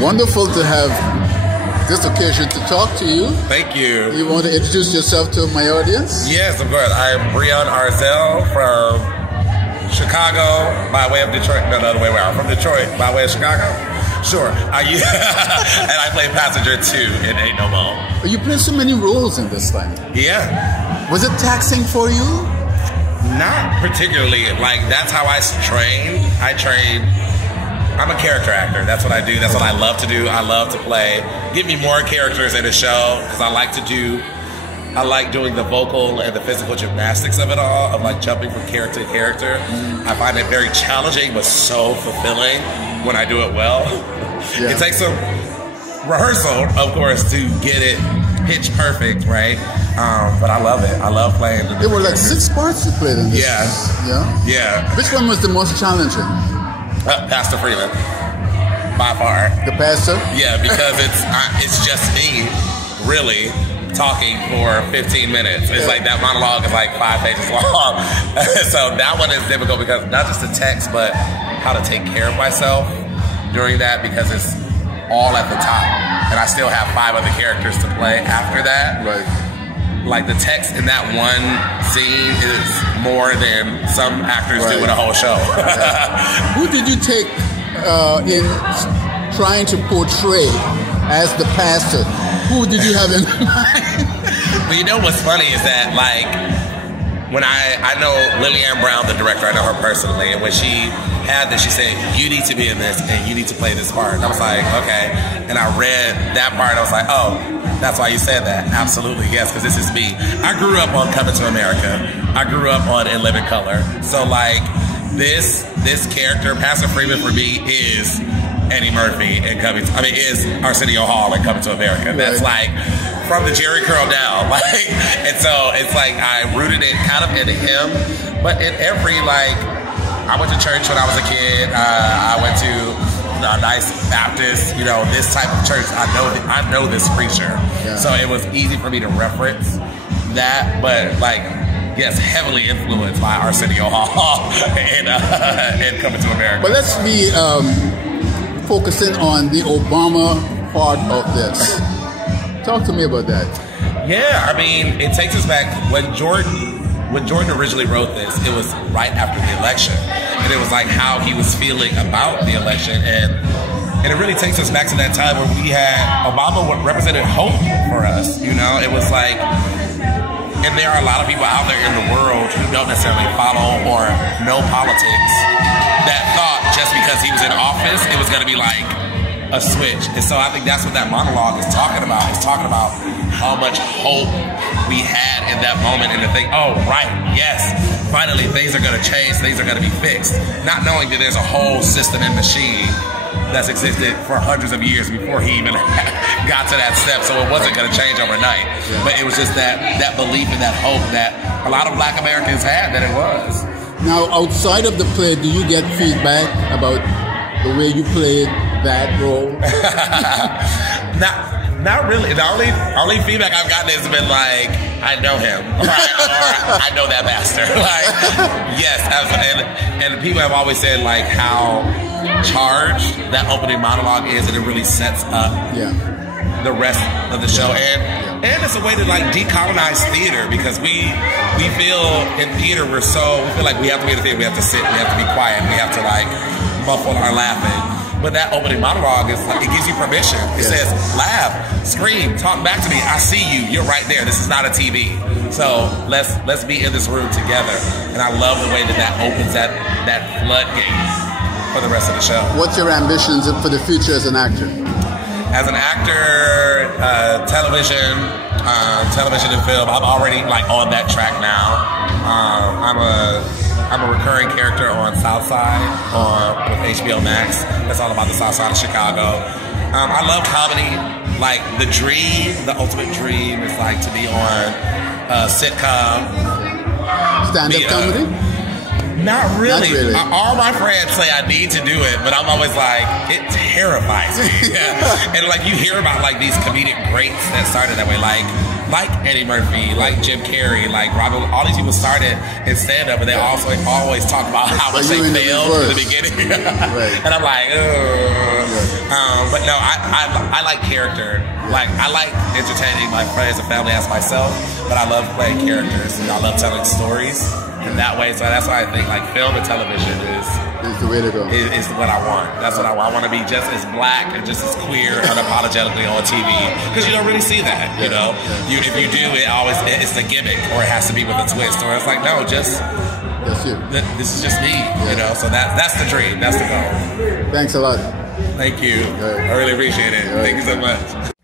Wonderful to have this occasion to talk to you. Thank you. You want to introduce yourself to my audience? Yes, of course. I'm BREON ARZELL from Chicago by way of Detroit. No, the other way around. From Detroit by way of Chicago. Sure. And I play Passenger 2 in Ain't No Mo. You play so many roles in this thing. Yeah. Was it taxing for you? Not particularly. Like, that's how I trained. I'm a character actor. That's what I do. That's what I love to do. I love to play. Give me more characters in a show because I like doing the vocal and the physical gymnastics of it all, of like jumping from character to character. I find it very challenging but so fulfilling when I do it well. Yeah. It takes some rehearsal, of course, to get it pitch perfect, right? But I love it. I love playing. There were like 6 parts you played in this. Yeah. Yeah? Yeah. Which one was the most challenging? Pastor Freeman, by far. The pastor? Yeah, because it's just me, really, talking for 15 minutes. It's like that monologue is like 5 pages long. So that one is difficult because not just the text, but how to take care of myself during that, because it's all at the top. And I still have 5 other characters to play after that. Right. Like the text in that one scene is more than some actors do in a whole show. Who did you take in trying to portray as the pastor? Who did you have in mind? But you know what's funny is that, like, when I know Lillian Brown, the director, I know her personally, and when she had this, she said, you need to be in this and you need to play this part. And I was like, okay. And I read that part, I was like, oh, that's why you said that. Absolutely, yes, because this is me. I grew up on Coming to America. I grew up on In Living Color. So, like, this character, Pastor Freeman, for me, is Eddie Murphy and is Arsenio Hall and Coming to America. That's like from the Jerry curl down. Like, and so it's like I rooted it kind of into him, but in every, like, I went to church when I was a kid. I went to a nice Baptist, you know, this type of church. I know this preacher, so it was easy for me to reference that. But like, yes, heavily influenced by Arsenio Hall and Coming to America. But let's be focusing on the Obama part of this. Talk to me about that. Yeah, I mean, it takes us back when Jordan originally wrote this. It was right after the election, and it was like how he was feeling about the election, and it really takes us back to that time where we had Obama represented hope for us. You know, it was like, and there are a lot of people out there in the world who don't necessarily follow or know politics that thought just because he was in office, it was going to be like a switch. And so I think that's what that monologue is talking about. It's talking about how much hope we had in that moment, and to think, oh, right, yes, finally things are going to change, things are going to be fixed. Not knowing that there's a whole system and machine that's existed for hundreds of years before he even got to that step. So it wasn't going to change overnight. But it was just that belief and that hope that a lot of Black Americans had that it was. Now, outside of the play, do you get feedback about the way you played that role? Not really. The only feedback I've gotten has been like, I know him, or I know that pastor. Like, yes, and people have always said like how charged that opening monologue is, and it really sets up the rest of the show, and it's a way to like decolonize theater, because we feel in theater we feel like we have to be in the theater, we have to sit, we have to be quiet, we have to like muffle our laughing. But that opening monologue is like, it gives you permission. It says, laugh, scream, talk back to me. I see you. You're right there. This is not a TV. So let's be in this room together. And I love the way that opens that floodgate for the rest of the show. What's your ambitions for the future as an actor? As an actor, television and film. I'm already like on that track now. I'm a recurring character on Southside with HBO Max. That's all about the South Side of Chicago. I love comedy. Like the ultimate dream is like to be on a sitcom. Stand-up comedy? Not really. Not really. All my friends say I need to do it, but I'm always like, it terrifies me. And like you hear about like these comedic greats that started that way, like Eddie Murphy, like Jim Carrey, like Robin. All these people started in stand-up, and they also always talk about how much they failed in the beginning. And I'm like, but no, I like character. Like I like entertaining my friends and family as myself, but I love playing characters. And I love telling stories in that way. So that's why I think like film and television is the way to go. Is what I want. That's what I want. I want to be just as black and just as queer unapologetically on TV, because you don't really see that. You know, if you do, it's a gimmick, or it has to be with a twist, or it's like no, just this is just me. You know, so that's the dream. That's the goal. Thanks a lot. Thank you. I really appreciate it. Thank you so much.